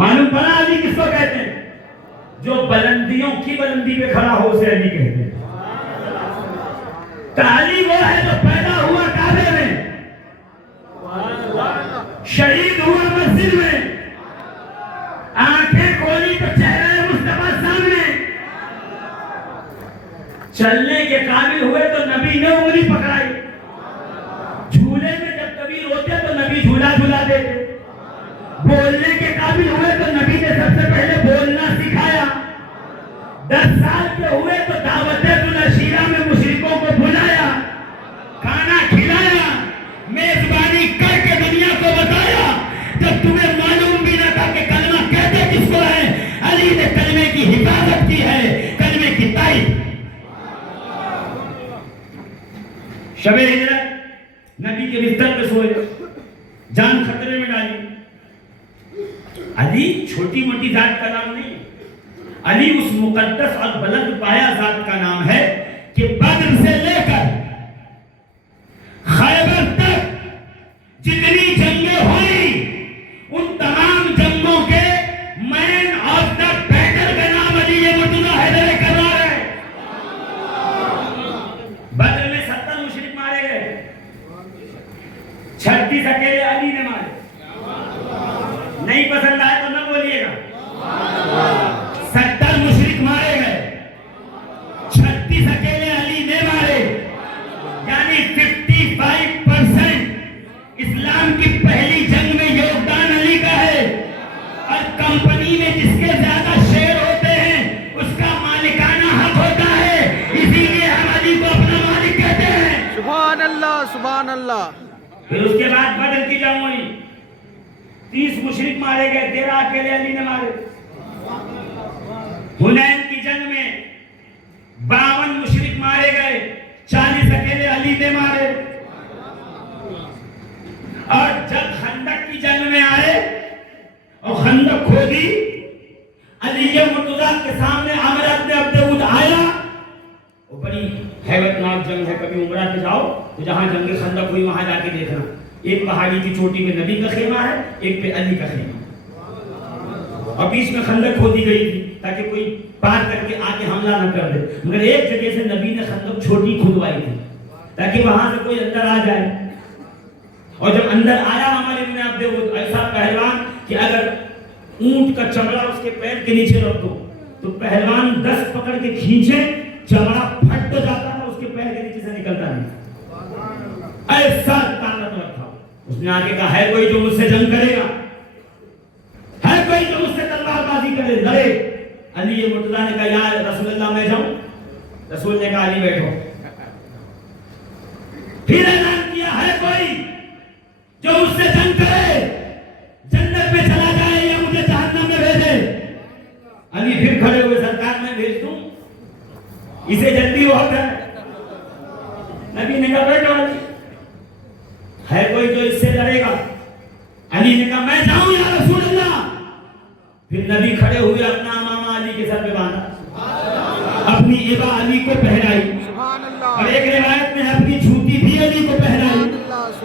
معلوم پڑا علی کس کو کہتے ہیں؟ جو بلندیوں کی بلندی پہ کھڑا ہو اسے علی کہتے ہیں. علی وہ ہے جو پیدا ہوا کعبے میں، شہید ہوا مسجد میں، آنکھیں کھولی تو چہرہ مصطفیٰ سامنے، چلنے کے قابل ہوئے تو نبی نے انگلی پکڑائی، جھولے میں جب کبھی روتے تو نبی جھولا جھولا دیتے، بولنے کے قابل ہوئے تو نبی نے سب سے پہلے بولنا سکھایا، 10 سال کے ہوئے تو دعوت العشیرہ میں مشرکوں کو بلایا، کھانا کھلایا، میزبانی کر کے دنیا کو بتایا. جب تمہیں معلوم بھی نہ تھا کہ کلمہ کہتے کس کو ہے، علی نے کلمے کی حفاظت کی ہے، کلمے کی تائید. شب ہجرت نبی کے بستر پہ سوئے، جان خطرے میں ڈالی. علی چھوٹی موٹی ذات کا نام نہیں، علی اس مقدس اور بلند پایا ذات کا نام ہے کہ بدر سے لے کر خیبر تک جتنی جنگیں ہوئی ان تمام جنگوں کے مین آف دا بیٹل کا نام علی مرتضیٰ حیدر کرار ہے. بدر میں 70 مشرک مارے گئے، 36 اکیلے علی نے مارے. نہیں پسند آئے تو نہ بولیے گا. 70 مشرک مارے گئے، 36 اکیلے علی نے مارے، یعنی 55% اسلام کی پہلی جنگ میں یوگدان علی کا ہے. اور کمپنی میں جس کے زیادہ شیئر ہوتے ہیں اس کا مالکانہ حق ہوتا ہے، اسی لیے ہم علی کو اپنا مالک کہتے ہیں. سبحان اللہ سبحان اللہ. پھر اس کے بعد بدر کی جنگ ہوئی، 30 مشرک مارے گئے، 13 اکیلے علی نے مارے. حنین کی جنگ میں 52 مشرک مارے گئے، 40 اکیلے علی نے مارے. اور جب خندق کی جنگ میں آئے اور خندق کھودی، علی مرتضیٰ کے سامنے عامر بن عبد ود آیا. وہ بڑی ہیبت ناک جنگ ہے، کبھی عمرہ پہ جاؤ تو جہاں جنگ خندق ہوئی وہاں جا کے دیکھنا، ایک پہاڑی کی چوٹی میں نبی کا خیمہ ہے، ایک پہ علی کا خیمہ، اور بیچ میں خندق کھودی گئی تھی تاکہ کوئی پار کر کے آ کے حملہ نہ کر دے. مگر ایک جگہ سے نبی نے خندق چھوٹی کھدوائی تھی تاکہ وہاں سے کوئی اندر آ جائے. اور جب اندر آیا ہمارے ابن عبد ود، ایسا پہلوان کہ اگر اونٹ کا چمڑا اس کے پیر کے نیچے رکھ دو تو پہلوان 10 پکڑ کے کھینچے چمڑا پھٹ تو جاتا تھا، اس کے پیر کے نیچے سے نکلتا نہیں. ایسا طاقت رکھا. اس نے آگے کہا ہے کوئی جو مجھ سے جنگ کرے گا، ہے کوئی جو مجھ سے تلوار بازی کرے لڑے. علی مرتضیٰ نے کہا یا رسول اللہ میں جاؤں. رسول نے کہا علی بیٹھو. پھر اعلان کیا ہے کوئی جو مجھ سے جنگ کرے جنت میں چلا جائے یا مجھے جہنم میں بھیجے. علی پھر کھڑے ہوئے، سرکار میں بھیج دوں، اسے جلدی بہت ہے. نبی نے کہا بیٹھو علی، ہے کوئی جو اس سے لڑے گا. علی نے کہا میں جاؤں یا رسول اللہ. پھر نبی کھڑے ہوئے، اپنا امامہ علی کے سر پہ باندھا، اپنی عبا علی کو پہنائی، اور ایک روایت میں اپنی جھوٹی بھی علی کو پہنائی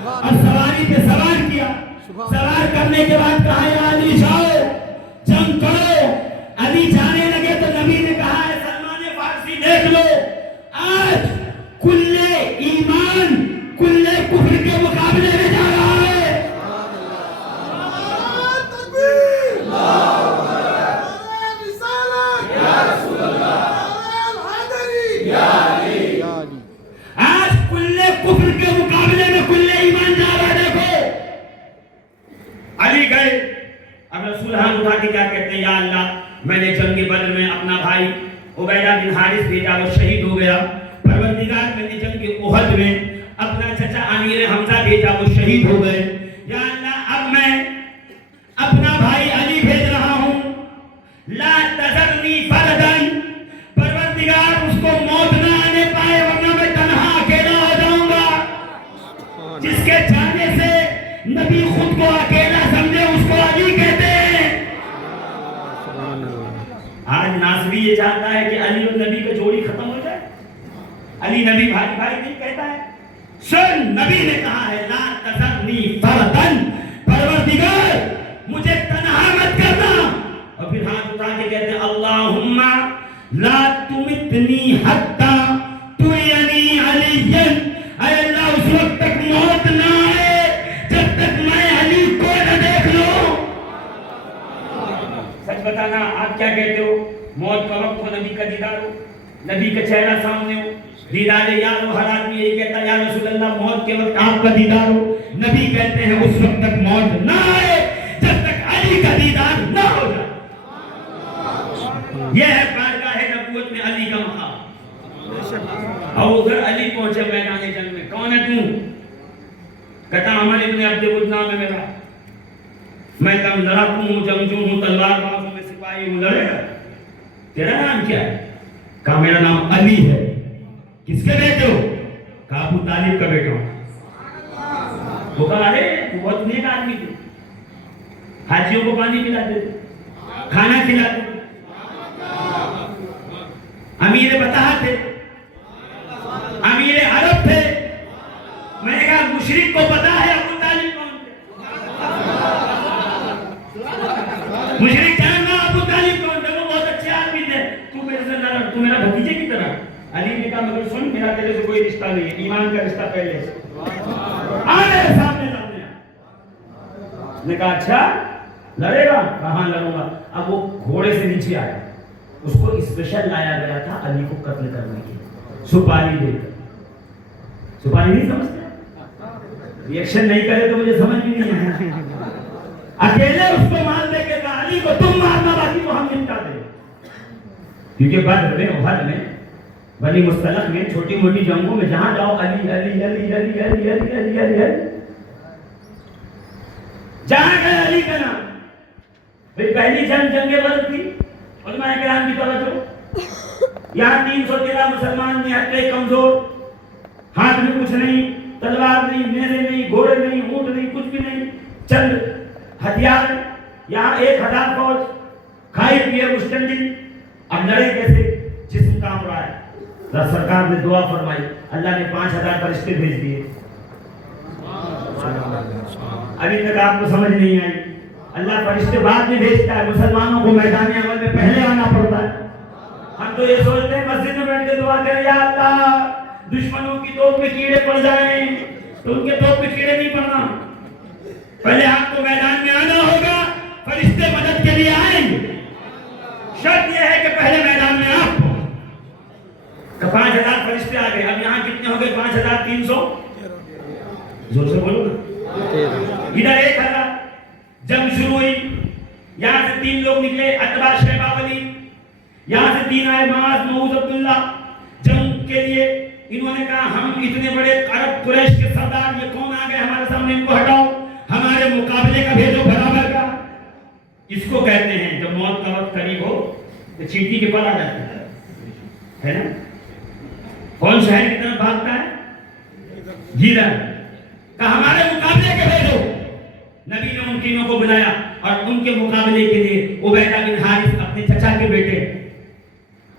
اور سواری پہ سوار کیا. سوار کرنے کے بعد کہا یا علی جاؤ جنگ کرو. علی جانے لگے تو نبی نے کہا ہے سلمان فارسی دیکھ لو، آج کلے ایمان کلے کفر کے مقابلے میں جا رہا ہے. آج کلے کفر کے مقابلے میں کلے ایمان جا رہا ہے. دیکھو علی گئے. اب رسول ہاتھ اٹھا کے کیا کہتے ہیں، یا اللہ میں نے جنگ بدر میں اپنا بھائی عبیدہ بن حارث بھیجا، وہ شہید ہو گیا. پروردگار میں نے جنگ احد میں اپنا چچا امیر حمزہ بھیجا، وہ شہید ہو گئے. یا اللہ اب میں اپنا بھائی علی بھیج رہا ہوں، لا تذرنی فردن. پروردگار اس کو موت نہ آنے پائے ورنہ میں تنہا اکیلا ہو جاؤں گا. جس کے جانے سے نبی خود کو اکیلا سمجھے اس کو علی کہتے ہیں. آج ناصری یہ چاہتا ہے کہ علی اور نبی کا جوڑی ختم ہو جائے. علی نبی بھائی بھائی نہیں کہتا ہے. سن نبی نے کہا ہے لا تذرنی فردن، پروردگار مجھے تنہا مت کرنا. لا تمتنی حتی ترینی علی، اے اللہ اس وقت تک موت نہ آئے جب تک میں علی کو نہ دیکھ لوں۔ سچ بتانا آپ کیا کہتے ہو؟ موت کا وقت ہو، نبی کا دیدار ہو، نبی کا چہرہ سامنے ہو، دیدار یار ہو، ہر آدمی یہی کہتا ہے یا رسول اللہ موت کے وقت آپ کا دیدار ہو۔ نبی کہتے ہیں اس وقت تک موت نہ آئے جب تک علی کا دیدار نہ ہو جائے۔ یہ ہے بارگاہ نبوت میں علی کا مقام۔ اور ادھر علی پہنچے میدان جنگ میں، کون ہے تم؟ کہتا عمر ابن عبد ود نام ہے میرا، میں کم لڑاکوں ہوں، جنگجو ہوں، تلوار باز ہوں، میں سپاہی ہوں، لڑے گا؟ تیرا نام کیا ہے؟ کہا میرا نام علی ہے۔ کس کے بیٹے ہو؟ کہا ابو طالب کا بیٹا ہوں۔ وہ کہا ارے تو بہت نیک آدمی تھے، حاجیوں کو پانی پلاتے تھے، کھانا کھلاتے تھے، امیر بطحہ تھے، امیر عرب تھے۔ میں نے کہا مشرک کو پتا ہے ابو طالب کون تھے؟ مشرک جاننا ابو طالب کون تھے؟ وہ بہت اچھے آدمی تھے، تو میرے سے نہ لڑ، تو میرا بھتیجے کی طرح۔ علی نے کہا مگر سن، میرا تیرے سے کوئی رشتہ نہیں ہے، ایمان کا رشتہ پہلے سے۔ آنے سامنے لڑنے۔ نے کہا اچھا لڑے گا؟ کہاں لڑوں گا۔ اب وہ گھوڑے سے نیچے آیا، اس کو اسپیشل لایا گیا تھا علی کو قتل کرنے کے لیے، سپاہی دے کر۔ سپاہی نہیں سمجھتے؟ ریئیکشن نہیں کرے تو مجھے سمجھ بھی نہیں آیا۔ اکیلے اس کو مار دے کے کہا علی کو تم مارنا، باقی کو ہم نپٹا دیں۔ کیونکہ بدر میں، احد میں، بنی مصطلق میں، چھوٹی موٹی جنگوں میں جہاں جاؤ علی علی علی علی علی علی علی علی علی، جہاں گئے علی کا نام۔ بھئی پہلی جنگ بدر تھی، علماء کرام کی توجہ، یہاں 313 مسلمان نہتے کمزور، ہاتھ میں کچھ نہیں، تلوار نہیں، نیزے نہیں، گھوڑے نہیں، اونٹ نہیں، کچھ بھی نہیں، چند ہتھیار۔ یہاں 1000 فوج کھائی پیے مشتمل، اب لڑے کیسے؟ جسم کام رہا ہے۔ رب سرکار نے دعا فرمائی، اللہ نے 5000 فرشتے بھیج دیے۔ ابھی تک آپ کو سمجھ نہیں آئی، اللہ فرشتے بعد میں بھیجتا ہے، مسلمانوں کو میدان عمل میں پہلے آنا پڑتا ہے۔ ہم تو یہ سوچتے ہیں مسجد میں بیٹھ کے دعا کریں یا اللہ دشمنوں کی توپ میں کیڑے پڑ جائیں، تو ان کے توپ میں کیڑے نہیں پڑنا، پہلے آپ کو میدان میں آنا ہوگا، فرشتے مدد کے لیے آئیں گے۔ شرط یہ ہے کہ پہلے میدان میں آپ ہو۔ 5000 فرشتے آ گئے، اب یہاں کتنے ہو گئے؟ 5300، زور سے بولو نا۔ ادھر 1000، جنگ شروع ہوئی، یہاں سے 3 لوگ نکلے، عتبہ شیبہ ولید، یہاں سے 3 آئے، معاذ معوذ عبداللہ، جنگ کے لیے۔ انہوں نے کہا ہم اتنے بڑے عرب قریش کے سردار، یہ کون آ گئے ہمارے سامنے، ان کو ہٹاؤ، ہمارے مقابلے کا بھیجو برابر کا۔ اس کو کہتے ہیں جب موت کا وقت قریب ہو تو چیٹی کے پر آ جاتا ہے نا؟ کون شہر کی طرف بھاگتا ہے؟ جیدہ۔ کہا ہمارے مقابلے کے بھیجو۔ نبی نے ان تینوں کو بلایا اور ان کے مقابلے کے لیے عبیدہ بن حارث اپنے چچا کے بیٹے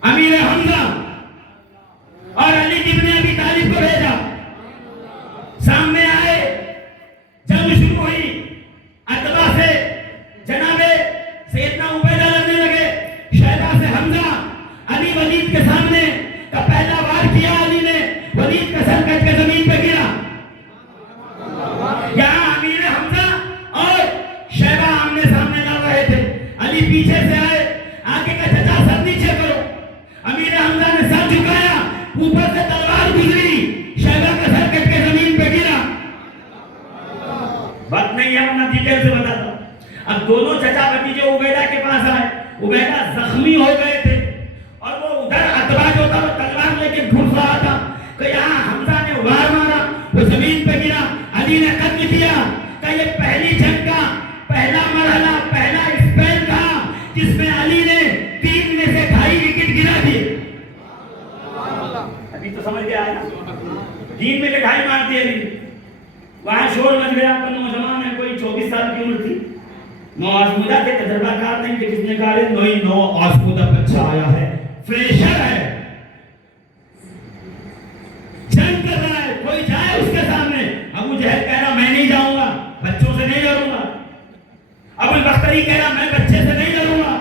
امیر حمزہ اور علی ابن ابی طالب کو بھیجا۔ سامنے آئے، جنگ شروع ہوئی، عتبہ سے جناب سیدنا عبیدہ لڑنے لگے، شیبہ سے حمزہ، علی ولید کے سامنے کا پہلا وار کیا، علی نے ولید کا سر کٹ کے زمین پہ گرا۔ یہاں امیر حمزہ اور شیبہ آمنے سامنے لڑ رہے تھے، علی پیچھے سے آئے، آگے کا چچا سر نیچے کرو۔ امیر حمزہ نے سر جھکایا، اوپر سے تلوار گزری، شیبہ کا سر کٹ کے زمین پہ گرا۔ بات نہیں ہے ورنہ ڈیٹیل سے بتاتا ہوں۔ اب دونوں چچا بھتیجے عبیدہ کے پاس آئے، عبیدہ زخمی ہو گئے تھے اور وہ ادھر عتبہ جو تھا وہ تلوار لے کے گھس رہا تھا کہ یہاں حمزہ نے وار مارا، وہ زمین پہ گرا، علی نے قتل کیا۔ کہ یہ پہلی جنگ کا پہلا مرحلہ، پہلا اسپیل تھا جس میں علی نے 3 میں سے 2.5 وکٹ گرا دیے۔ ابھی تو سمجھ گیا ہے نا، 3 میں سے 2.5 مار دیے علی۔ وہاں شور مچ گیا، پر نوجوان ہے، کوئی 24 سال کی عمر تھی، نو آزمودہ تھے، تجربہ کار نہیں تھے، کس نے کہا رہے نو آزمودہ بچہ آیا ہے، فریشر ہے، جنگ کر رہا ہے، کوئی جائے اس کے سامنے۔ ابو جہل کہہ رہا میں نہیں جاؤں گا، بچوں سے نہیں لڑوں گا۔ ابو البختری کہہ رہا میں بچے سے نہیں لڑوں گا۔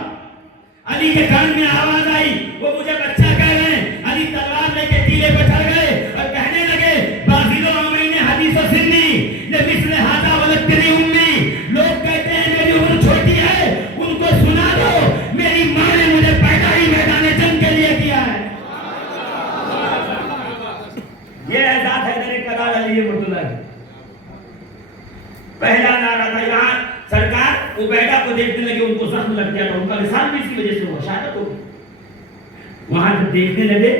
علی کے کان میں آواز آئی، وہ پہلا نعرہ تھا یہاں سرکار عبیدہ کو دیکھنے لگے، ان کو زخم لگ گیا تھا، ان کا وصال بھی اسی وجہ سے ہوا، شہادت ہو گئی۔ وہاں جب دیکھنے لگے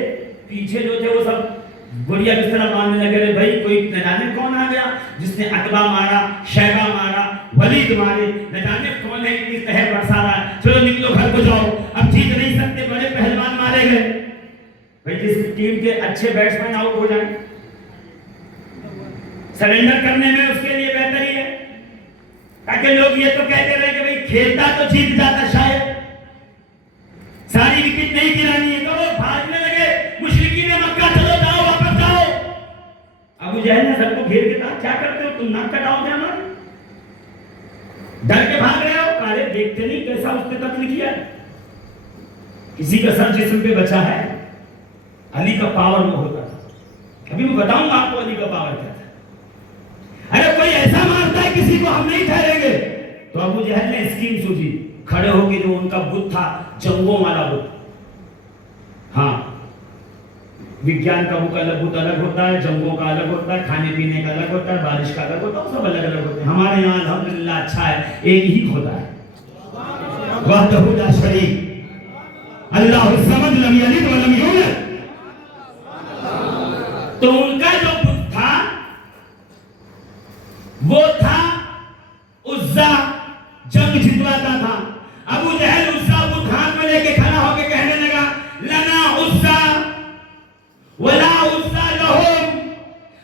پیچھے جو تھے وہ سب گڑیا بستر باندھنے لگے، رہے بھائی کوئی نہ جانے کون آ گیا جس نے عتبہ مارا، شیبہ مارا، ولید مارے، نہ جانے کون ہے اتنی قہر برسا رہا ہے، چلو نکلو گھر کو جاؤ، اب جیت نہیں سکتے، بڑے پہلوان مارے گئے۔ بھائی جس ٹیم کے اچھے بیٹسمین آؤٹ ہو جائیں سرنڈر کرنے میں اس کے لیے بہتری ہے، تاکہ لوگ یہ تو کہتے رہے کہ بھائی کھیلتا تو جیت جاتا، شاید ساری وکٹ نہیں گرانی ہے، تو وہ بھاگنے لگے مشرکین مکہ، چلو جاؤ واپس جاؤ۔ ابو جہل نے سب کو گھیر کے کہا کیا کرتے ہو تم، ناک کٹاؤ گے ہمارے، ڈر کے بھاگ رہے ہو؟ کہا دیکھتے نہیں کیسا اس نے قتل کیا، کسی کا سر جسم پہ بچا ہے، علی کا پاور وہ ہوتا تھا، ابھی میں بتاؤں گا آپ کو علی کا پاور کیا تھا۔ ارے کوئی ایسا مارتا ہے کسی کو ہم نہیں ٹھہریں گے، تو ابو جہل نے اسکیم سوچی، کھڑے ہو کے جو ان کا بت تھا جنگوں والا بت، ہاں وگیان کا بت الگ ہوتا ہے، جنگوں کا الگ ہوتا ہے، کھانے پینے کا الگ ہوتا ہے، بارش کا الگ ہوتا ہے، سب الگ الگ ہوتے ہیں۔ ہمارے یہاں الحمدللہ اچھا ہے، ایک ہی خدا ہے، وحدہ لا شریک، اللہ الصمد لم یلد ولم یولد۔ تو ان کا جو بت تھا وہ تھا عزا، جنگ جتواتا تھا۔ ابو جہل عزا بت ہاتھ میں لے کے کھڑا ہو کے کہنے لگا لنا عزا ولا عزا لہم،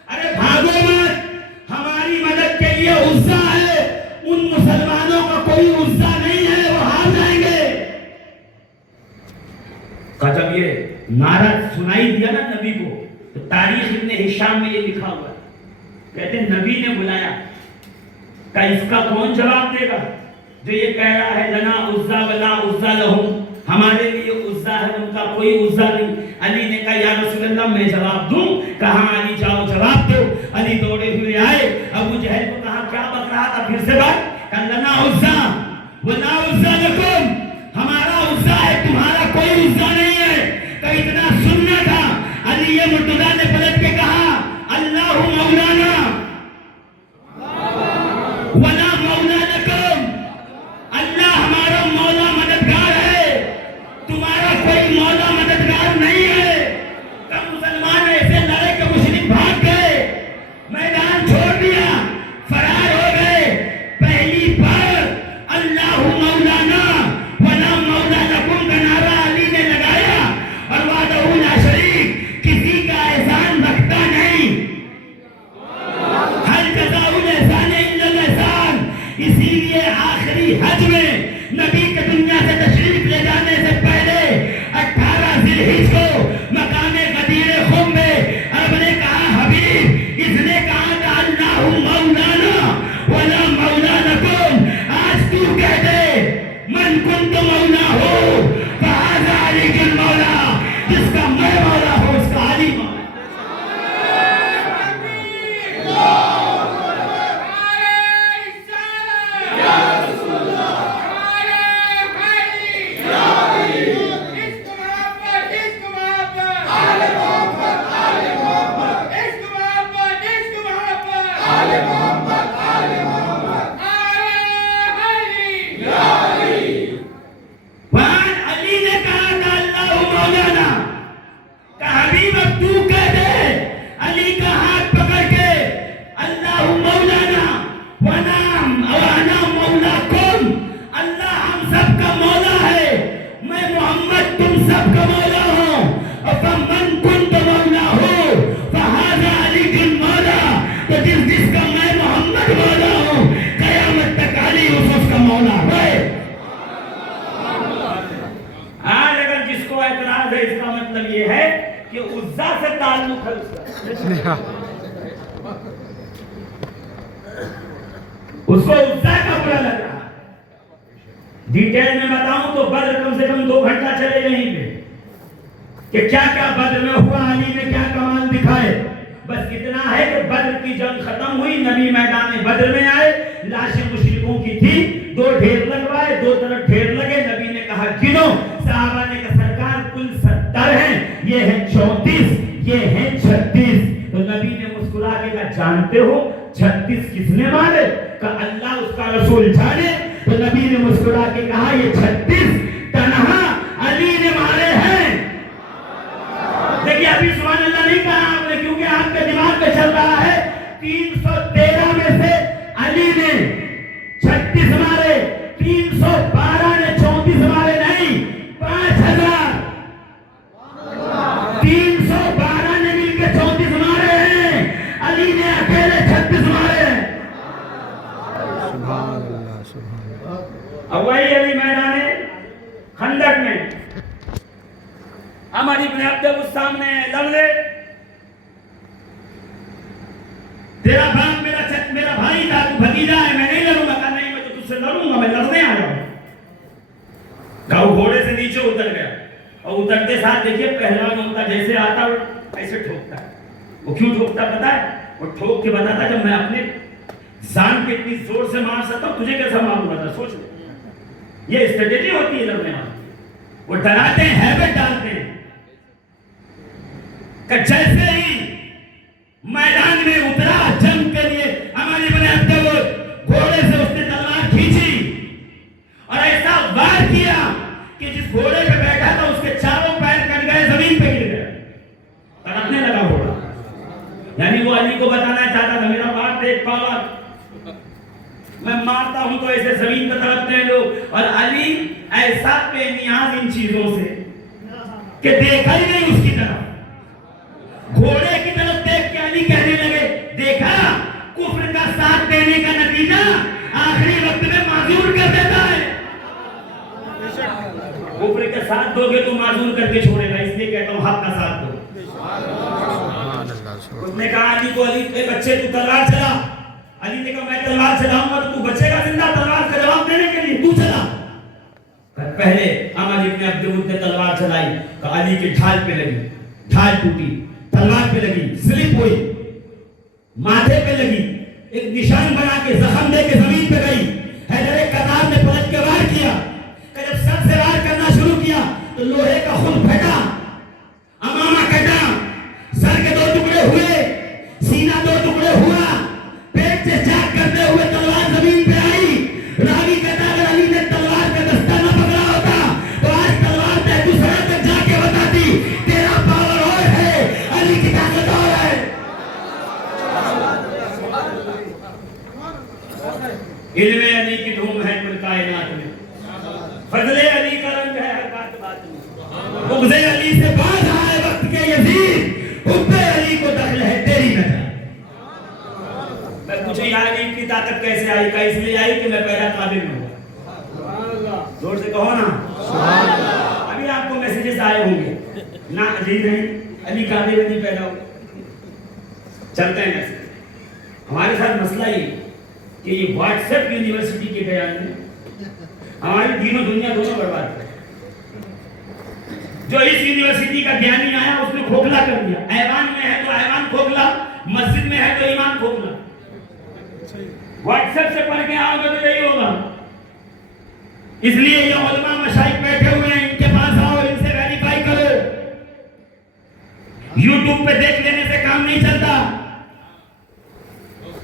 ارے بھاگو مت، ہماری مدد کے لیے عزا ہے، ان مسلمانوں کا کوئی عزا نہیں ہے، وہ ہار جائیں گے۔ جب یہ نعرہ سنائی دیا نا نبی کو، تو تاریخ ابن ہشام میں یہ لکھا ہوا ہے، کہتے ہیں نبی نے بلایا، کہ اس کا کون جواب دے گا جو یہ کہہ رہا ہے لنا عزا ولا عزا لہم، ہمارے لیے عزا ہے ان کا کوئی عزا نہیں۔ علی نے کہا یا رسول اللہ میں جواب دوں؟ کہا علی جاؤ جواب دو۔ علی دوڑے ہوئے آئے، ابو جہل کو کہا کیا بک رہا تھا، پھر سے بات، کہ لنا عزا ولا عزا لکم، ہمارا عزا ہے تمہارا کوئی عزا نہیں ہے۔ کہ اتنا سننا تھا، علی مرتضیٰ نے پلٹ کے کہا اللہ مولانا ولا مولا لکم، اللہ ہمارا مولا مددگار ہے، تمہارا کوئی مولا مددگار نہیں ہے۔ تب مسلمان ایسے لڑے کہ مشرک بھاگ گئے، میدان چھوڑ دیا، فرار ہو گئے۔ پہلی بار اللہ مولانا ولا مولا لکم کا نعرہ علی نے لگایا، اور وحدہ لا شریک، کسی کا احسان رکھتا نہیں، ہر جزاء الاحسان الا الاحسان۔ اسی لیے آخری حج میں نبی کے دنیا سے تشریف لے جانے سے پہلے 18 ذی الحجہ کو مقام غدیر خم میں عرب نے کہا حبیب، اس نے کہا تھا اللہ مولانا ولا مولا لکم، آج تو کہہ دے من کنت مولا ہو فہذا علی المولا، جس کا میں مولا ہوں اس کا علی مولا۔ اس کو عزا کا برا لگ رہا۔ ڈیٹیل میں بتاؤں تو بدر کم سے کم 2 گھنٹہ چلے یہیں پہ کہ کیا کیا بدر میں ہوا، علی نے کیا کمال دکھائے۔ بس اتنا ہے کہ بدر کی جنگ ختم ہوئی، نبی میدان بدر میں آئے، لاشیں مشرکوں کی تھی، 2 ڈھیر لگوائے، 2 طرف ڈھیر لگے۔ نبی نے کہا گنو، صحابہ نے کہا سرکار کل 70 ہیں، یہ ہیں 34، یہ ہیں 36۔ تو نبی نے مسکرا کے کہا جانتے ہو 36 کس نے مارے؟ کہ نے مسکرا کے کہا یہ 36 تنہا علی نے مارے ہیں. دیکھیے ابھی سبحان اللہ نہیں کہا آپ نے, کیونکہ آپ کے دماغ میں چل رہا ہے 313 میں سے علی نے 36 مارے, 312 نے 34 مارے, نہیں 5000. 312 نے مل کے 34 مارے ہیں, علی نے اکیلے 36 مارے ہیں. سبحان اللہ سبحان اللہ. اب وہی علی میدان خندق میں عمر ابن عبد اس سامنے لڑ لے, تیرا باپ میرا بھائی تھا, تو بھتیجا ہے, میں نہیں لڑوں گا. کہا نہیں میں تو تجھ سے لڑوں گا, میں لڑنے آیا ہوں. کہا وہ گھوڑے سے نیچے اتر گیا, اور اترتے ساتھ دیکھیے پہلوان ہوتا جیسے آتا وہ ایسے ٹھوکتا ہے. وہ کیوں ٹھوکتا پتا ہے؟ وہ ٹھوک کے بتاتا جب میں اپنے جان کے اتنی زور سے مار سکتا ہوں, تجھے کیسا معلوم ہوتا؟ سوچ لو, یہ اسٹریٹجی ہوتی ہے لڑنے والی. وہ ڈراتے ہیں, ہیبٹ ڈالتے ہیں کہ جیسے ہی میدان میں اترا جنگ کے لیے عمر ابن عبد گھوڑے سے اس نے تلوار کھینچی اور ایسا وار کیا کہ جس گھوڑے پہ بیٹھا تھا اس کے چاروں پیر کٹ گئے, زمین پہ گر گئے, تڑپنے لگا گھوڑا. یعنی وہ علی کو بتانا چاہتا تھا میرا باپ دیکھ پاور, میں مارتا ہوں تو ایسے زمین پہ تڑپتے ہیں لوگ. اور علی ایسا بے نیاز ان چیزوں سے کہ دیکھا ہی نہیں اس کی طرف, گھوڑے کی طرف دیکھ کے علی کہنے لگے دیکھا کفر کا ساتھ دینے کا نتیجہ آخری وقت میں معذور کر دیتا ہے. کفر کے ساتھ دو گے تو معذور کر کے چھوڑے گا, اس لیے کہتا ہوں حق کا ساتھ دو. اس نے کہا علی کو, علی اے بچے تو تلوار چلا. علی نے کہا میں تلوار چلاؤں گا تو بچے گا زندہ تلوار کا جواب دینے کے لیے, تو چلا. پہلے عمر ابن عبد نے تلوار چلائی تو علی کے ڈھال پہ لگی, ڈھال ٹوٹی, تلوار پہ لگی, سلپ ہوئی, ماتھے پہ لگی, ایک نشان بنا کے زخم دے کے زمین پہ گئی. حیدر کرار نے پلٹ کے وار کیا کہ جب سر سے وار کرنا شروع کیا تو لوہے کا خون پھٹا, امامہ کٹا, سر کے 2 ٹکڑے ہوئے, سینہ 2 ٹکڑے ہوا, پیٹ سے چاک کرتے ہوئے تلوار زمین پہ آئی. راوی کہتا اگر علی نے تلوار کا دستہ نہ پکڑا ہوتا تو آج تلوار تے دوسرے تک جا کے بتاتی تیرا پاور اور ہے, علی کی طاقت اور ہے. علم علی کی دھوم ہے پھر کائنات میں, فضل علی کا رنگ ہے ہر بات بات میں. بغض علی سے باز آئے وقت کے یزید, حب علی کو دخل ہے تیری نظر. مجھے یہاں علی کی طاقت کیسے آئی؟ کہ اس لیے آئی کہ میں پہلا قابل میں ہوں. زور سے کہو نا سبحان اللہ. ابھی آپ کو میسیجز آئے ہوں گے نا, علی نہیں علی قابل میں نہیں پیدا ہو. چلتے ہیں ایسے. ہمارے ساتھ مسئلہ یہ کہ یہ واٹس ایپ یونیورسٹی کے بیان میں ہماری دین و دنیا دونوں برباد ہے. جو اس یونیورسٹی کا گیانی آیا اس نے کھوکھلا کر دیا. ایوان میں ہے تو ایوان کھوکھلا, مسجد میں ہے تو ایمان کھوکھلا. واٹس ایپ سے پڑھ کے آؤ گے تو یہی ہوگا. اس لیے یہ علماء مشائخ بیٹھے ہوئے ہیں, ان کے پاس آؤ, ان سے ویریفائی کرو. یوٹیوب پہ دیکھ لینے سے کام نہیں چلتا.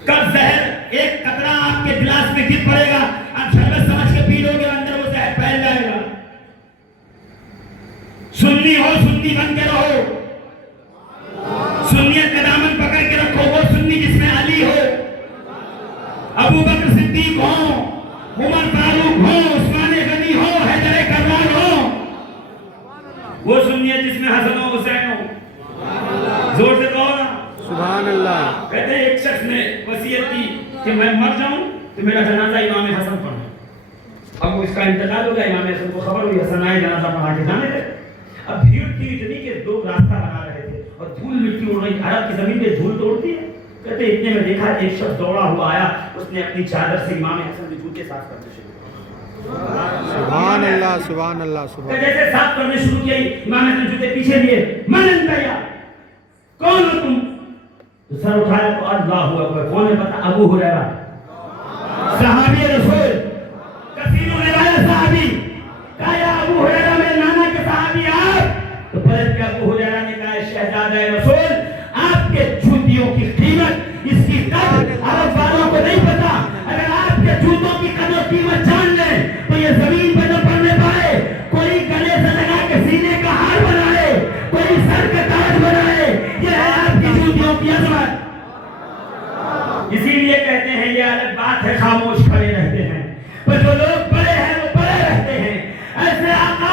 کب زہر ایک قطرہ آپ کے گلاس میں گر پڑے گا, آپ شربت سمجھ کے پی لو گے, اندر وہ زہر پھیل جائے گا. سنی ہو سنی بن کے رہو, سنیت کا دامن پکڑ کے رکھو. وہ سنی جس میں علی ہو, ابو بکر صدیق ہو, عمر فاروق ہو, عثمان غنی ہو, حیدر کرار ہو. وہ سنیت جس میں حسن و حسین ہو. زور سے کہو نا سبحان اللہ. کہتے ہیں ایک شخص نے وصیت کی کہ میں مر جاؤں تو میرا جنازہ امام حسن پڑھنا. اب اس کا انتقال ہو گیا, امام حسن کو خبر ہوئی, حسن آئے جنازہ پڑھا کے جانے تھے. اب بھیڑ تھی اتنی کہ لوگ راستہ بنا رہے تھے اور دھول مٹی اڑ رہی. عرب کی زمین پہ دھول توڑتی ہے. کہتے اتنے میں دیکھا ایک شخص دوڑا ہوا آیا, اس نے اپنی چادر سے امام حسن کے جوتے صاف کرنے شروع کیے. سبحان اللہ سبحان اللہ سبحان. جیسے صاف کرنے شروع کیے, امام حسن جوتے پیچھے لیے, من انت یا کون ہو تم؟ تو سر اٹھایا تو اللہ اکبر. کون ہے پتہ؟ ابو ہریرہ, صحابی رسول, کثیر روایت صحابی. کہا یا ابو ہریرہ میرے نانا کے صحابی آپ. تو پلٹ کے ابو ہریرہ نے کہا شہزادہ رسول, آپ کے جوتیوں کی قیمت, اس کی قدر عرب والوں کو نہیں پتا. اگر آپ کے جوتوں کی قدر و قیمت جان لیں,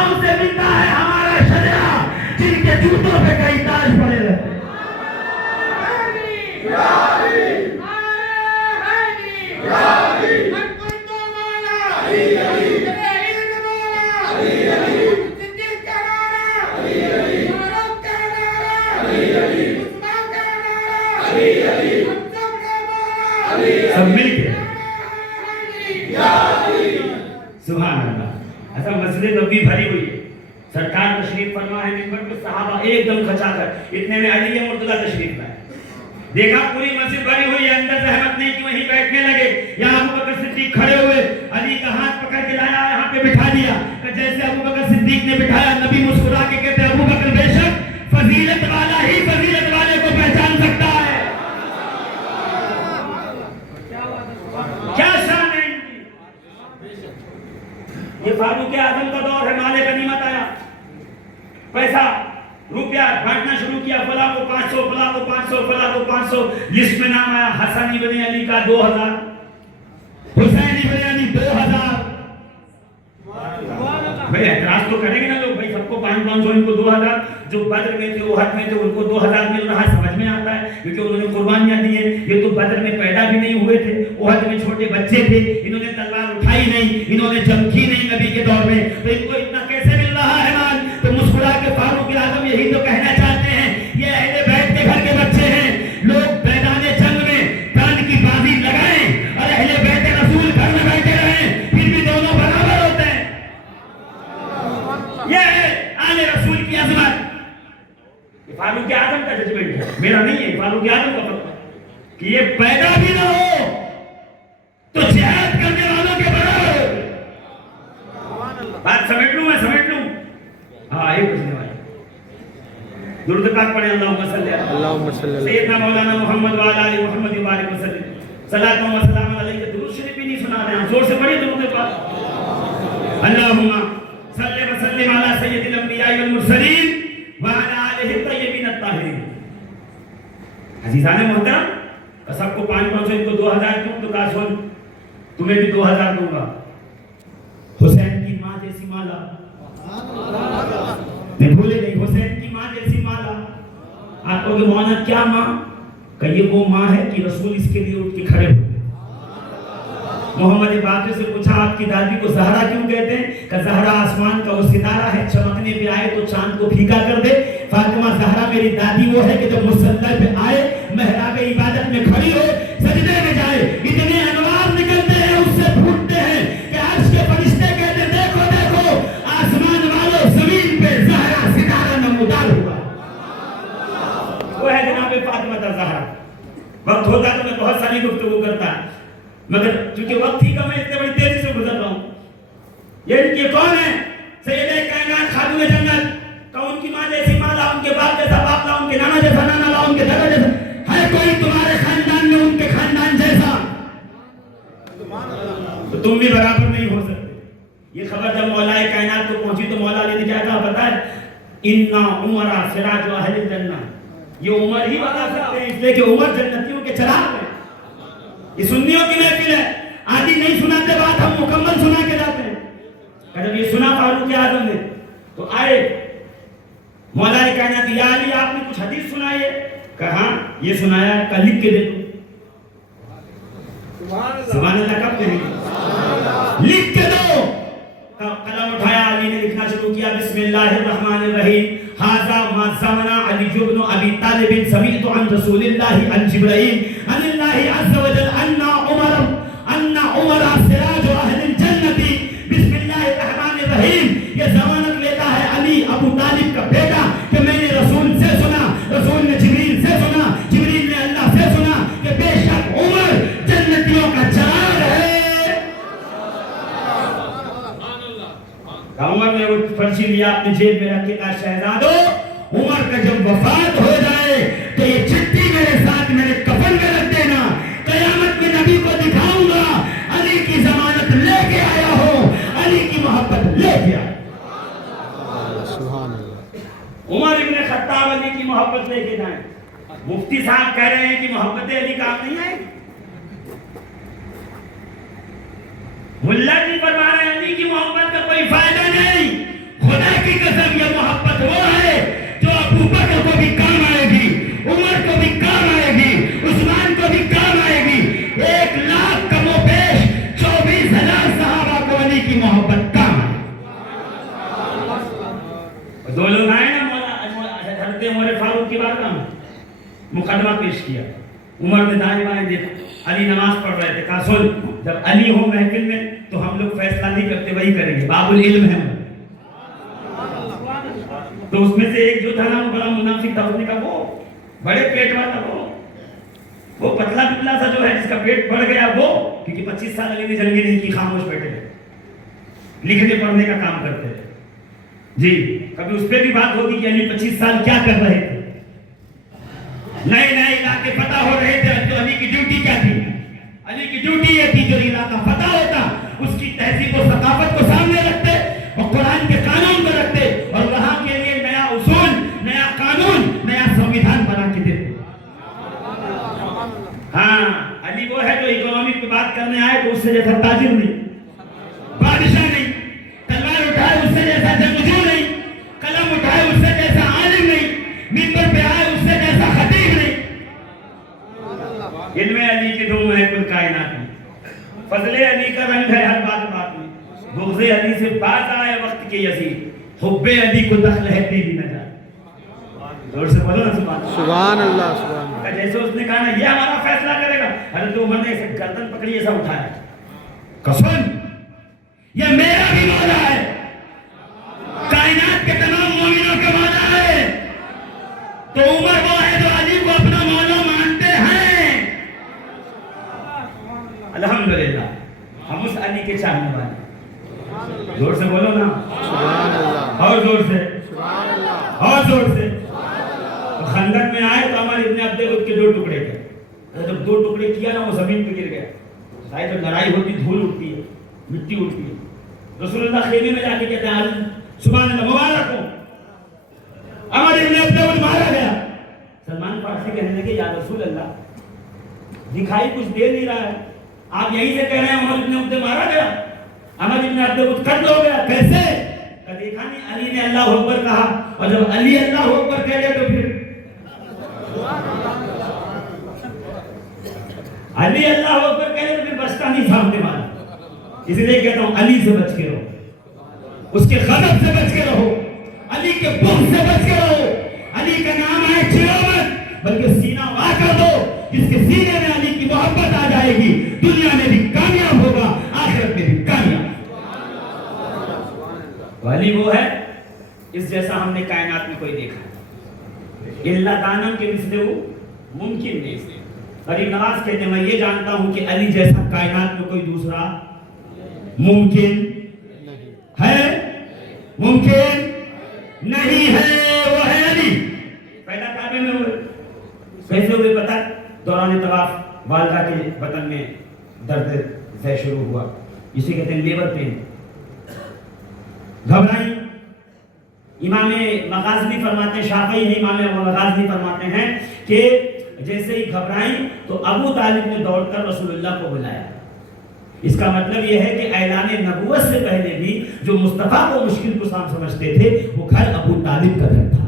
علماؤں سے ملتا ہے ہمارا شجرا جن کے جوتوں پہ کئی تاج پڑے رہتے ہیں. سب مل کے سبحان اللہ. ایسا مسجد نبوی بھری ہوئی ہے. سرکار تشریف فرما ہے ممبر پہ, صحابہ ایک دم کھچا کر, اتنے میں علی مرتضیٰ تشریف لائے. دیکھا پوری مسجد بھری ہوئی ہے, اندر زحمت نہیں کہ وہیں بیٹھنے لگے. یہاں ابو بکر صدیق کھڑے ہوئے, علی کا ہاتھ پکڑ کے لایا, یہاں پہ بٹھا دیا. جیسے ابو بکر صدیق نے بٹھایا, نبی مسکرا کے کہتے ابو بکر بے شک فضیلت والا ہی فضیلت والے کو پہچان سکتا ہے. کیا شان ہے ان کی. یہ فاروق اعظم کا دور ہے. مال غنیمت آیا, پیسہ روپیہ بانٹنا شروع کیا. فلاں کو 500, فلاں کو 500, فلاں کو 500. لسٹ میں نام آیا حسن ابن علی کا 2000, حسین ابن علی 2000. بھئی اعتراض تو کریں گے نا لوگ, بھئی سب کو 500, ان کو 2000. جو بدر میں تھے, احد میں تھے, ان کو 2000 مل رہا ہے. سمجھ میں آتا ہے کیونکہ انہوں نے قربانیاں دی ہیں. یہ تو بدر میں پیدا بھی نہیں ہوئے تھے, احد میں چھوٹے بچے تھے, انہوں نے تلوار اٹھائی نہیں, انہوں نے جنگ کی نہیں نبی کے دور میں, تو ان کو اتنا کیسے مل رہا ہے مال. تو مسکرا کے فاروق اعظم یہی تو کہنا چاہتے ہیں, یہ اہل بیت کے گھر کے بچے ہیں. لوگ میدان جنگ میں جان کی بازی لگائیں اور اہل بیت رسول گھر میں بیٹھے رہیں, پھر بھی دونوں برابر ہوتے ہیں. یہ ہے آل رسول کی عظمت. فاروق اعظم کا ججمنٹ ہے, میرا نہیں ہے. فاروق اعظم کا فتویٰ کہ یہ پیدا بھی نہ ہو تو جہاد کرنے والوں کے برابر ہو. بات سمجھ لوں, میں سمجھ لوں. ہاں ایک پوچھنے والا درود پاک پڑھیں. اللہم صلی علی سیدنا مولانا محمد وعلی آل محمد وبارک وسلم. صلاۃ و سلام علیہ. درود شریف بھی نہیں سنا رہے ہیں, زور سے پڑھیں درود پاک. اللہم صلی وسلم علی سید الانبیاء والمرسلین وعلی آلہ الطیبین الطاہرین. عزیزان محترم, سب کو 500, ان کو 2000 کیوں, تو کہا سن تمہیں بھی 2000 دوں گا. حسین کی ماں جیسی مالا, نہیں بھولے نہیں, حسین کی ماں جیسی مالا. آپ کو کہ مولانا کیا ماں, کہ یہ وہ ماں ہے کہ رسول اس کے لیے اٹھ کے کھڑے ہوتے. محمد باقر سے پوچھا آپ کی دادی کو زہرا کیوں کہتے ہیں, کہ زہرا آسمان کا وہ ستارہ ہے, چمکنے پہ آئے تو چاند کو پھیکا کر دے. فاطمہ زہرا میری دادی وہ ہے کہ جب مصلی پہ آئے, محراب عبادت میں کھڑی ہو, سجدے میں جائے, اتنے انوار نکلتے ہیں اس سے پھوٹتے ہیں کہ عرش کے فرشتے کہتے ہیں دیکھو دیکھو آسمان والوں زمین پہ زہرا ستارہ نمودار ہوا. وہ ہے جناب فاطمہ زہرا. وقت ہوتا تو میں بہت ساری گفتگو کرتا, مگر چونکہ وقت ہی کم ہے اتنے بڑی تیزی سے گزر رہا ہوں. یہ کون ہے, سید کائنات خاتون جنت. ان کی ماں جیسی ماں لا, ان کے باپ جیسا باپ لا, ان کے نانا جیسا نانا لا, ان کے دادا جیسا. ہے کوئی تمہارے خاندان میں ان کے خاندان جیسا, تو تم بھی برابر نہیں ہو سکتے. یہ خبر جب مولا کائنات کو پہنچی تو مولا علی نے کیا کہا پتہ ہے, انا عمر سراج اہل الجنہ. یہ عمر ہی بتا سکتے ہیں, اس لیے کہ عمر جنتیوں کے چراغ ہے. یہ سنیوں کی محفل ہے, آدھی نہیں سناتے بات, ہم مکمل سنا کے جاتے ہیں. جب یہ سنا فاروق اعظم نے تو آئے مولا کائنات, یا علی آپ نے کچھ حدیث سنائی ہے, کہا یہ سنایا, کل لکھ کے دے دو. سبحان اللہ. کب کہیں گے, لکھ کے دو. قلم اٹھایا, علی نے لکھنا شروع کیا, بسم اللہ الرحمن الرحیم. ھذا ما زمنا علی بن ابی طالب سمعت عن رسول اللہ عن جبرائیل عن اللہ عز وجل ان عمر سراج اہل الجنت. بسم اللہ الرحمن الرحیم. یہ ضمانت لیتا ہے علی ابو طالب کا بیٹا کہ میں نے رسول سے سنا, رسول نے جبریل سے سنا, جبریل نے اللہ سے سنا کہ بے شک عمر جنتیوں کا چراغ ہے. عمر نے وہ فرشی لیا, اپنے جیب میں رکھ کے کہا شہزادو, عمر کا جب وفات ہو جائے تو یہ چٹھی میرے ساتھ میرے کفن میں رکھ دینا. قیامت میں نبی کو دکھاؤں گا علی کی ضمانت لے کے آیا ہو, علی کی محبت لے کے آیا. عمر ابن خطاب علی کی محبت لے کے جائیں. مفتی صاحب کہہ رہے ہیں کہ محبت علی کام نہیں آئے. ملا جی فرما رہے ہیں علی کی محبت کا کوئی فائدہ نہیں. خدا کی قسم یہ محبت وہ ہے جو ابو بکر کو بھی کام آئے گی, عمر کو بھی کام آئے گی, عثمان کو بھی کام آئے گی. 1 لاکھ کم و بیش 24,000 صحابہ کو علی کی محبت کام آئے. 2 لوگ آئے نا حضرت عمر فاروق کی بارگاہ میں, مقدمہ پیش کیا. عمر نے دائیں بائیں دیکھا, علی نماز پڑھ رہے تھے. کہا سن, جب علی ہو محفل میں تو ہم لوگ فیصلہ نہیں کرتے, وہی کریں گے, باب العلم ہے. تو اس میں سے ایک جو تھا نا وہ بڑا منافق تھا, اس نے کہا وہ بڑے پیٹ والا, وہ پتلا پتلا سا جو ہے جس کا پیٹ بڑھ گیا وہ, کیونکہ 25 سال علی نے جنگیں نہیں کی, خاموش بیٹھے تھے, لکھنے پڑھنے کا کام کرتے تھے. جی کبھی اس پہ بھی بات ہوگی کہ علی 25 سال کیا کر رہے تھے, نئے نئے علاقے فتح ہو رہے تھے. تو علی کی ڈیوٹی کیا تھی؟ علی کی ڈیوٹی یہ تھی جو علاقہ فتح ہوتا اس کی تہذیب و ثقافت کو سامنے رکھتے اور قرآن کے قانون کو رکھتے اور وہاں کے لیے نیا اصول, نیا قانون, نیا سنویدھان بنا کے دیتے. ہاں علی وہ ہے جو اکنامک کی بات کرنے آئے تو اس سے جیسا تاجر نہیں, بادشاہ نہیں, تلوار اٹھائے اس سے جیسا جنگجو نہیں, قلم اٹھائے اس سے جیسا عالم نہیں, منبر پہ آئے اس سے جیسا خطیب نہیں. علم علی کی دھوم ہے کل کائنات میں, فضل علی کا رنگ ہے ہر بات بات میں, بغض علی سے باز آئے وقت کے یزید, حب علی کو دخل ہے تیری نہ جائے. زور سے بولو نا سبحان اللہ, سبحان اللہ. جیسے اس نے کہا نا یہ ہمارا فیصلہ کرے گا, حضرت عمر نے ایسے گردن پکڑی ایسا اٹھایا, قسم یہ میرا بھی مولا ہے, کائنات کے تمام مومنوں کا مولا ہے. تو عمر وہ ہے جو علی کو اپنا مولا مانتے ہیں. الحمدللہ ہم اس علی کے چاہنے والے. زور سے بولو نا سبحان اللہ, اور زور سے, سبحان اللہ. اور زور سے. تو خندق میں آئے تو عمر ابن عبد الود کے 2 ٹکڑے تھے. جب 2 ٹکڑے کیا نا وہ زمین پہ گر گیا. شاید جب لڑائی ہوتی دھول اٹھتی ہے, مٹی اٹھتی ہے. رسول اللہ خیمے میں جا کے کہتے ہیں سبحان اللہ مبارک ہو, عمر ابن عبد الود مارا گیا. سلمان فارسی کہنے لگے یا رسول اللہ دکھائی کچھ دے نہیں رہا ہے, آپ یہیں سے کہہ رہے ہیں عمر ابن عبد مارا گیا, عمر ابن عبد الود قتل ہو گیا, کیسے؟ دیکھا نہیں علی نے اللہ اکبر کہا, اور جب علی اللہ اکبر کہہ گیا تو پھر علی اللہ اکبر کہہ گیا تو پھر بچتا نہیں سامنے والا. اس لیے کہتا ہوں علی سے بچ کے رہو, اس کے غضب سے بچ کے رہو, علی کے بغض سے بچ کے رہو. علی کا نام آئے چھیڑو مت, بلکہ سینہ وا کر دو. جس کے سینے میں علی کی محبت آ جائے گی دنیا میں بھی کامیاب ہوگا, آخرت میں بھی کامیاب. علی وہ ہے اس جیسا ہم نے کائنات میں کوئی دیکھا اللہ دانم کے مثل وہ ممکن نہیں. غریب نواز کہتے ہیں میں یہ جانتا ہوں کہ علی جیسا کائنات میں کوئی دوسرا ممکن ہے, ممکن نہیں ہے. وہ ہے علی. پیدا کعبے میں ہوئے, کیسے ہوئے پتہ؟ دوران طواف والدہ کے وطن میں درد سے شروع ہوا, اسے کہتے ہیں لیبر پین. گھبرائی. امام مغازی فرماتے ہیں, شافعی ہیں, امام مغازی فرماتے ہیں کہ جیسے ہی گھبرائیں تو ابو طالب نے دوڑ کر رسول اللہ کو بلایا. اس کا مطلب یہ ہے کہ اعلان نبوت سے پہلے بھی جو مصطفیٰ کو مشکل کو سمجھتے تھے وہ گھر ابو طالب کا گھر تھا.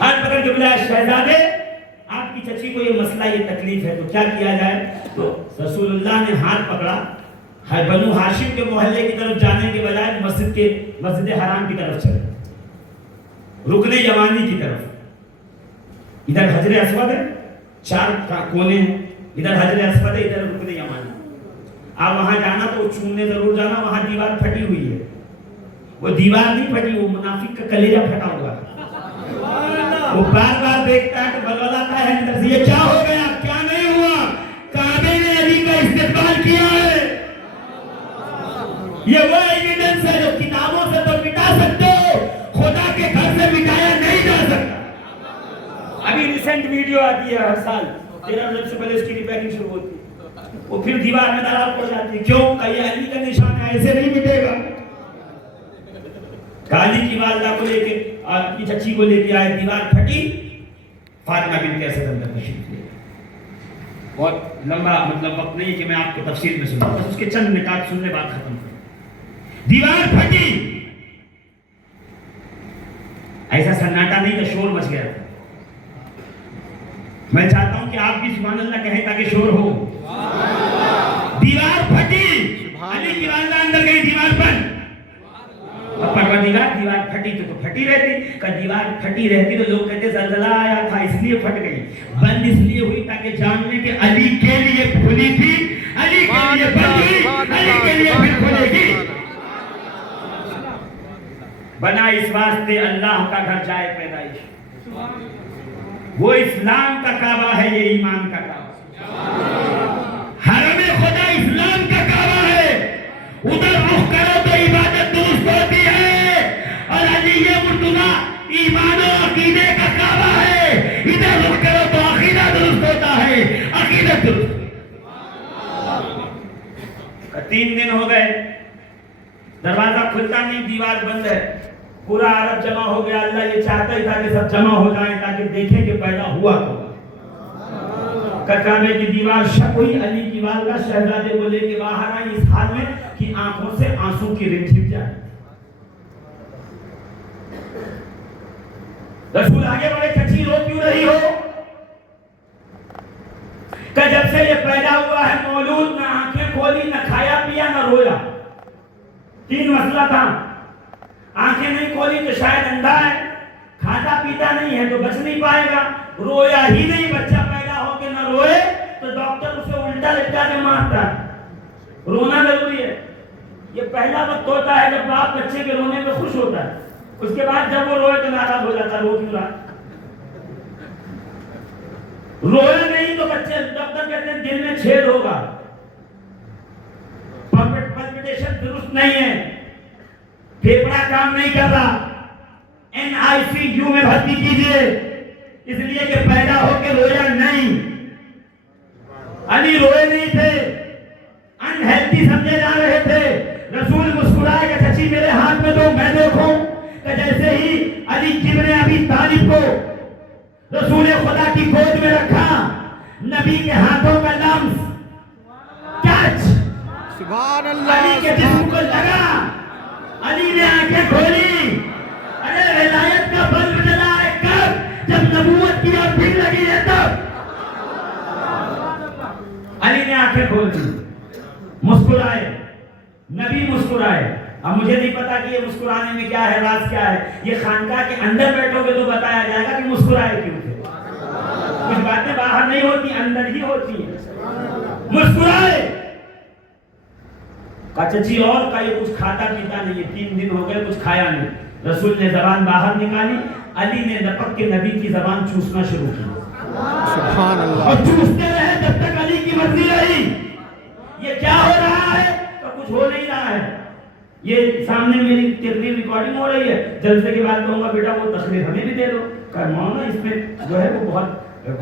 ہاتھ پکڑ کے بلایا, شہزادے آپ کی چچی کو یہ مسئلہ, یہ تکلیف ہے, تو کیا کیا جائے؟ تو رسول اللہ نے ہاتھ پکڑا, بنو ہاشم کے محلے کی طرف جانے کے بجائے مسجد حرام کی طرف چلے, رکن یمانی کی طرف. ادھر حجر اسود ہے, 4 کونے ہیں, ادھر حجر اسود ہے, ادھر رکن یمانی. آپ وہاں جانا تو چومنے ضرور جانا, وہاں دیوار پھٹی ہوئی ہے. وہ دیوار نہیں پھٹی, وہ منافق کا کلیجہ پھٹا ہوا ہے. وہ بار بار دیکھتا ہے تو بلبلاتا ہے اندر سے, یہ کیا ہو گیا, کیا نہیں ہوا؟ کعبے نے علی کا استقبال کیا ہے. یہ وہ ایویڈنس ہے جو کتابوں سے تو مٹا سکتے ہو, خدا کے گھر سے مٹایا نہیں جا سکتا. ابھی ریسنٹ ویڈیو آتی ہے ہر سال, 13 رجب سے پہلے اس کی ریپیئرنگ شروع ہوتی ہے, وہ پھر دیوار میں دراڑ پڑ جاتی ہے. کیوں؟ کہ یہ علی کا نشان ہے, ایسے نہیں مٹے گا. علی کی والدہ کو لے کے, اپنی چچی کو لے کے آئے, دیوار پھٹی, فاطمہ بنت اسد اندر تشریف لے. بہت لمبا مطلب وقت نہیں کہ میں آپ کو تفصیل میں سناؤں, بس اس کے چند نکات سننے بعد ختم کروں. دیوار پھٹی, علی کا شور مچ گیا تھا. میں چاہتا ہوں کہ آپ بھی سبحان اللہ کہیں تاکہ شور ہو. دیوار پھٹی, علی کی والدہ اندر گئی, دیوار بند. پروردگار دیوار پھٹی تو پھٹی رہتی, کہ دیوار پھٹی رہتی تو لوگ کہتے زلزلہ آیا تھا اس لیے پھٹ گئی. بند اس لیے ہوئی تاکہ جان لیں کہ علی کے لیے کھلی تھی, علی کے لیے بند ہوئی, علی کے لیے پھر کھلے گی. بنا اس واسطے اللہ کا گھر جائے پیدائش, وہ اسلام کا کعبہ ہے, یہ ایمان کا کعبہ. حرم خدا اسلام کا کعبہ ہے, ادھر رخ کرو تو عبادت درست ہوتی ہے. اور علی مرتضیٰ ایمان و عقیدے کا کعبہ ہے, ادھر رخ کرو تو عقیدہ درست ہوتا ہے, عقیدت درست. 3 دن ہو گئے, دروازہ کھلتا نہیں, دیوار بند ہے. پورا عرب جمع ہو گیا. اللہ یہ چاہتا ہی تھا کہ سب جمع ہو جائیں تاکہ دیکھیں کہ پیدا ہوا تو. کعبے کی دیوار شک ہوئی. علی کی والدہ شہزادے کو لے کے باہر آئی اس حال میں کہ آنکھوں سے آنسو کی رن چھپ جائے. رسول آگے بڑے, چچی رو کیوں رہی ہو؟ کہ جب سے یہ پیدا ہوا ہے مولود, نہ آنکھیں کھولی, نہ کھایا پیا, نہ رویا. 3 مسئلہ تھا. آنکھیں نہیں کھولی تو شاید اندھا ہے, کھاتا پیتا نہیں ہے تو بچ نہیں پائے گا, رویا ہی نہیں, بچہ پیدا ہو کے نہ روئے تو ڈاکٹر اسے الٹا لٹکا کے مارتا ہے. رونا ضروری ہے. یہ پہلا وقت ہوتا ہے جب باپ بچے کے رونے میں خوش ہوتا ہے, اس کے بعد جب وہ روئے تو ناراض ہو جاتا ہے, رو کیوں رہا. رویا نہیں تو بچے, ڈاکٹر کہتے ہیں دل میں چھید ہوگا, پلپٹیشن درست نہیں ہے, پھیپڑا کام نہیں کر رہا, NICU میں بھرتی کیجئے, اس لیے کہ پیدا ہو کے رویا نہیں. علی روئے نہیں تھے, انہیلتھی سمجھے جا رہے تھے. رسول مسکرائے کہ چچی میرے ہاتھ میں دو میں دیکھوں. کہ جیسے ہی علی ابن ابی طالب کو رسول خدا کی گود میں رکھا, نبی کے ہاتھوں کا لمس ٹچ سبحان اللہ, علی کے جسم کو لگا. علی نے آنکھیں کھولی. ارے ولایت کا بلب جلا ہے کب؟ جب نبوت کی اور پھر لگی ہے تب. علی نے آنکھیں کھول دی, مسکرائے, نبی مسکرائے. اب مجھے نہیں پتا کہ یہ مسکرانے میں کیا ہے, راز کیا ہے. یہ خانقاہ کے اندر بیٹھو گے تو بتایا جائے گا کہ مسکرائے کیوں تھے. کچھ باتیں باہر نہیں ہوتی, اندر ہی ہوتی ہیں. مسکرائے. چچی اور کا یہ کچھ کھاتا پیتا نہیں ہے, 3 دن ہو گئے کچھ کھایا نہیں. رسول نے زبان باہر نکالی, علی نے لپک کے نبی کی زبان چوسنا شروع کی. سبحان اللہ, اور چوستے رہے جب تک علی کی مرضی رہی. یہ کیا ہو رہا ہے؟ تو کچھ ہو نہیں رہا ہے. یہ سامنے میری تقریر ریکارڈنگ ہو رہی ہے, جلسے کے بعد کہوں گا بیٹا وہ تقریر ہمیں بھی دے دو. مولانا اس میں جو ہے وہ بہت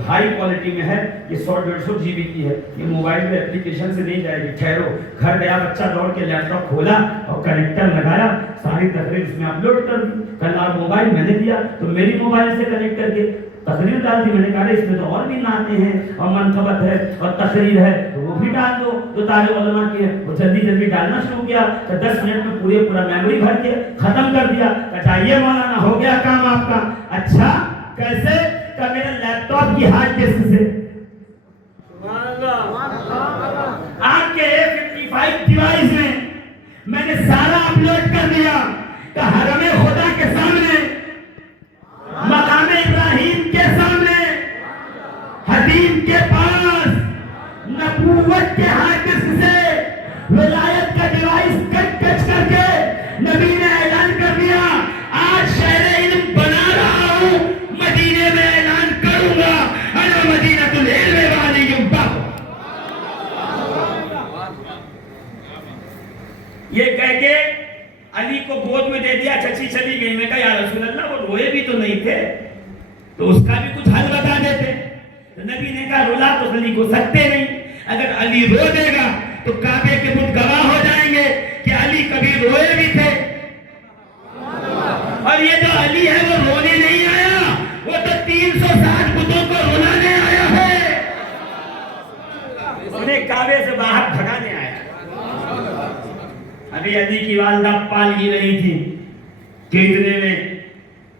ہائی کوالٹی میں ہے, یہ 100-150 GB کی ہے, یہ موبائل میں اپلیکیشن سے نہیں جائے گی. ٹھہرو. گھر گیا بچہ دوڑ کے لیپ ٹاپ کھولا اور کنیکٹر لگایا, ساری تقریر اس میں اپلوڈ کر دی. کل آپ موبائل میں نے دیا تو میری موبائل سے کنیکٹ کر کے تقریر ڈال دی. میں نے کہا اس میں تو اور بھی نعتیں ہیں اور منقبت ہے اور تقریر ہے, تو وہ بھی ڈال دو. جو طالب علماء کی ہے وہ جلدی جلدی ڈالنا شروع کیا. تو 10 منٹ میں پورا میموری بھر کے ختم کر دیا. چاہیے مولانا ہو گیا کام آپ کا. اچھا کیسے؟ کہ میرے لیپ ٹاپ کی ہارڈ ڈسک سے آپ کے A55 ڈیوائس میں نے سارا اپلوڈ کر دیا. کہ حرم خدا کے سامنے, مقام ابراہیم کے سامنے, حبیب کے پاس نبوت کے ہارڈ ڈسک سے ولایت کا ڈیوائس کٹ کر کے نبی نے اعلان کر دیا, آج شہر علم بنا رہا ہوں, مدینے میں اعلان کروں گا, انا مدینۃ العلم والی باب. یہ کہہ کے علی کو گود میں دے دیا. چچی چلی گئی. میں کہا یا رسول اللہ وہ روئے بھی تو نہیں تھے, تو اس کا بھی کچھ حل بتا دیتے. تو نبی نے کہا رولا تو علی کو سکتے نہیں. اگر علی رو دے گا تو کعبے کے بت گواہ ہو جائیں گے کہ علی کبھی روئے بھی تھے. اور یہ جو علی ہے وہ رونے نہیں آیا, وہ تو 360 بتوں کو رلانے آیا ہے, انہیں کعبے سے باہر بھگانے آیا. ابھی علی کی والدہ پال ہی رہی تھی کہ اتنے میں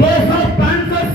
200-500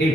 1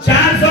400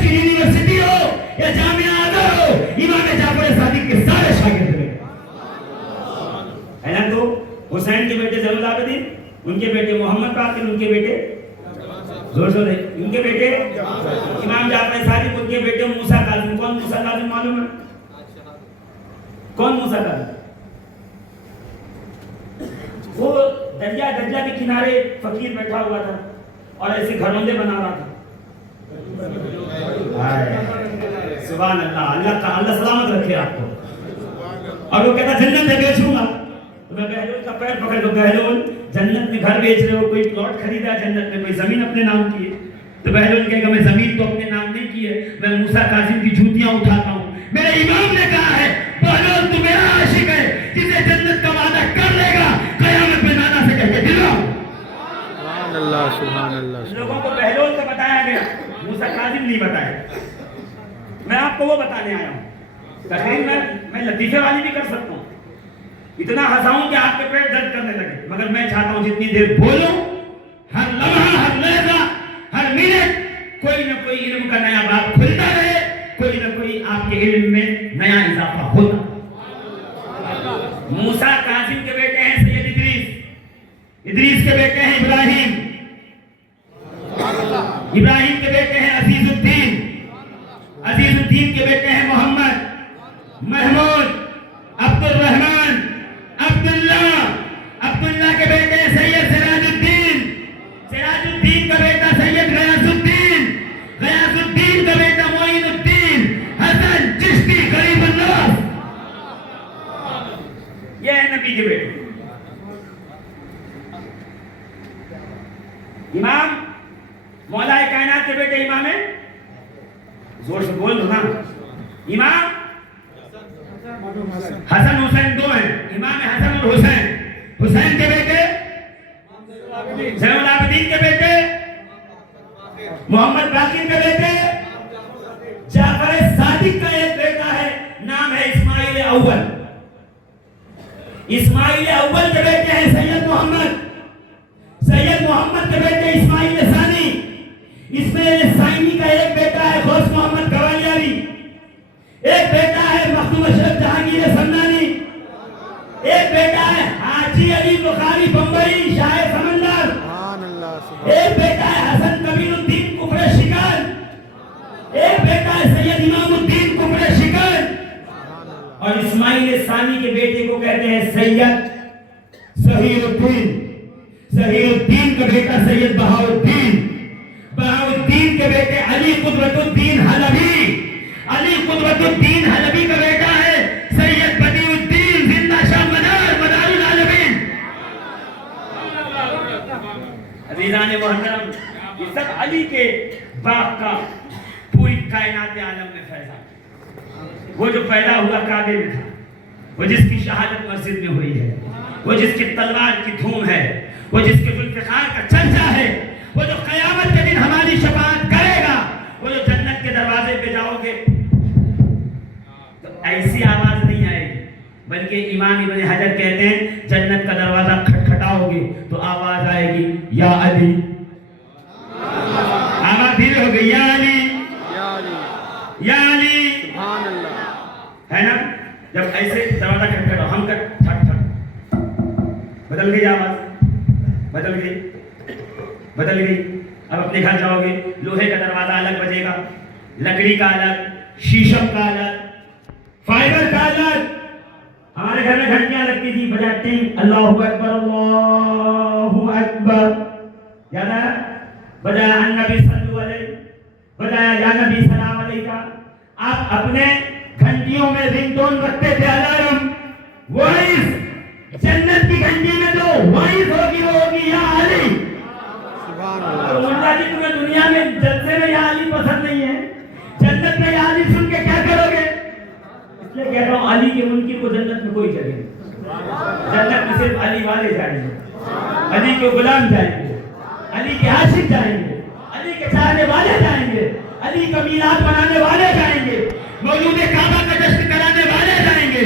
دمشق یونیورسٹی ہو یا جامعہ آزہر ہو، امام جعفر صادق کے سارے شاگرد رہے ہے نا۔ تو حسین کے بیٹے زین العابدین، ان کے بیٹے محمد باقر، ان کے بیٹے زور زور ہے، ان کے بیٹے امام جعفر صادق، ان کے بیٹے موسیٰ کاظم۔ کون موسیٰ کاظم معلوم ہے؟ کون موسیٰ کاظم؟ وہ دریا دجلہ کے کنارے فقیر بیٹھا ہوا تھا اور ایسے گھروندے بنا رہا تھا۔ سبحان اللہ، اللہ سلامت رکھے آپ کو۔ اور وہ کہتا جنت میں بیچوں گا، تو میں بہلول کا پیر پکڑ دو، بہلول جنت میں گھر بیچ رہے ہو، کوئی پلاٹ خریدا جنت میں، کوئی زمین اپنے نام کی ہے؟ تو بہلول کہے گا میں زمین تو اپنے نام نہیں کی ہے، میں موسیٰ کاظم کی جوتیاں اٹھاتا ہوں۔ میرے امام نے کہا ہے بہلول تو میرا عاشق ہے، جسے جنت کا وعدہ کر لے گا قیامت میں نانا سے کہہ کے دلو۔ سبحان اللہ، سبحان اللہ۔ لوگوں کو بہلول سے بتایا گیا، موسیٰ کاظم نہیں بتایا۔ میں آپ کو وہ بتانے آیا ہوں۔ تقریر میں لطیفے والی بھی کر سکتا ہوں، اتنا ہنساؤں کہ آپ کے پیٹ درد کرنے لگے، مگر میں چاہتا ہوں جتنی دیر بولوں، ہر لمحہ، ہر لحظہ، ہر منٹ کوئی نہ کوئی علم کا نیا باب کھلتا رہے، کوئی نہ کوئی آپ کے علم میں نیا اضافہ ہوتا۔ موسیٰ کاظم کے بیٹے ہیں سید ادریس، ادریس کے بیٹے ہیں ابراہیم، ابراہیم کے بیٹے ہیں عزیز الدین، عزیز الدین کے بیٹے ہیں محمد، محمود، عبد الرحمن، عبداللہ، عبداللہ کے بیٹے ہیں سید سراج الدین، سراج الدین کا بیٹا سید غیاث الدین، غیاث الدین کا بیٹا معین الدین، حسن چشتی غریب الناس۔ یہ ہے نبی کے بیٹے۔ امام مولا کائنات کے بیٹے امام ہے، زور سے بول دو نا، امام حسن حسین دو ہیں، امام حسن اور حسین، حسین کے بیٹے زین العابدین کے بیٹے محمد باقر کے بیٹے جعفر صادق کا ایک بیٹا ہے، نام ہے اسماعیل اول۔ اسماعیل اول کے بیٹے ہیں سید محمد، سید محمد کے بیٹے اسماعیل ثانی، اسماعیل ثانی کا ایک بیٹا ہے غوث محمد گوالیاری، ایک بیٹا ہے مخدوم اشرف جہانگیر سمنانی، ایک بیٹا ہے حاجی علی بخاری بمبئی شاہ سمندر، سبحان اللہ، سبحان ایک بیٹا ہے حسن کبیر الدین کفر شکن، ایک بیٹا ہے سید امام الدین کفر شکن، اور اسماعیل ثانی کے بیٹے کو کہتے ہیں سید ظہیر الدین، ظہیر الدین کا بیٹا سید بہاؤالدین، بہاؤالدین کے بیٹے علی قدرت الدین حلبی، علی قدرت الدین حلبی کا بیٹا ہے سید بدیع الدین زندہ شاہ مدار مدار العالمین۔ عزیزان محترم، یہ سب علی کے باغ کا پوری کائنات عالم میں فیضان۔ وہ جو پیدا ہوا کعبے میں تھا، وہ جس کی شہادت مسجد میں ہوئی ہے، وہ جس کی تلوار کی دھوم ہے، وہ جس کے ذوالفقار کا چرچا ہے، وہ جو قیامت کے دن ہماری شفاعت کرے گا، وہ جو جنت کے دروازے پہ جاؤ گے تو ایسی آواز نہیں آئے گی، بلکہ امام ابن حجر کہتے ہیں جنت کا دروازہ کھٹکھٹاؤ گے تو آواز آئے گی یا علی، آواز دھیرے ہو گئی یا علی یا علی، یا علی، سبحان اللہ۔ ہے نا؟ جب ایسے دروازہ کھٹکھٹاؤ، ہم کا ٹھک ٹھک، بدل گئی آواز، بدل گئی، بدل گئی۔ اب اپنے گھر جاؤ گے، لوہے کا دروازہ الگ بجے گا، لکڑی کا الگ، شیشم کا الگ، فائبر کا الگ۔ ہمارے گھر میں گھنٹیاں لگتی تھی، بجاتے ہیں اللہ اکبر اللہ اکبر، یاد ہے؟ بجایا النبی صلی اللہ علیہ، بجایا یا نبی سلام علیکہ۔ آپ اپنے گھنٹیوں میں رنگ ٹون رکھتے تھے الارم، وائس، جنت کی گھنٹی میں جو وائس ہوگی وہ ہوگی یا علی۔ سبحان اور اللہ۔ مولا جی تمہیں دنیا میں جلسے میں یا علی پسند نہیں ہے، جنت میں یا علی سن کے کیا کرو گے؟ اس لیے کہتا ہوں علی کے منکر کو جنت میں کوئی جگہ نہیں، جنت میں صرف علی والے جائیں گے، علی کے غلام جائیں گے، علی کے عاشق جائیں گے، علی کے چاہنے والے جائیں گے، علی کا میلاد منانے والے جائیں گے، مولود کعبہ کا جشن کرانے والے جائیں گے،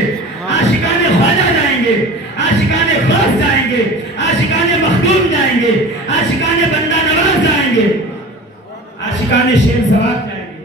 عاشقان خواجہ جائیں گے، عاشقان غوث جائیں گے، عاشقان مخدوم جائیں گے، عاشقان بندہ نواز جائیں گے، عاشقان شیر سوار جائیں گے،